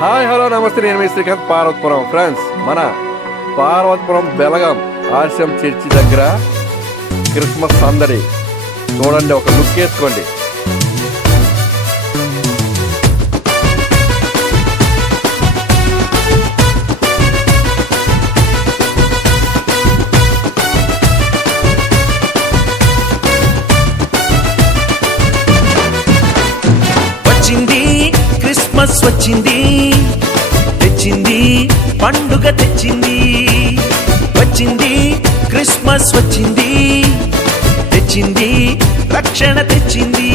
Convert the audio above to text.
Hi hello నమస్తే, నేను మీ Srikanth. Parvathapuram friends, మన పార్వతపురం బెలగాం ఆర్సిఎం చర్చి దగ్గర క్రిస్మస్ సందడి చూడండి, ఒక లుక్ వేసుకోండి. వచ్చింది క్రిస్మస్, వచ్చింది తెచ్చింది పండుగ, తెచ్చింది వచ్చింది క్రిస్మస్, వచ్చింది తెచ్చింది రక్షణ, తెచ్చింది.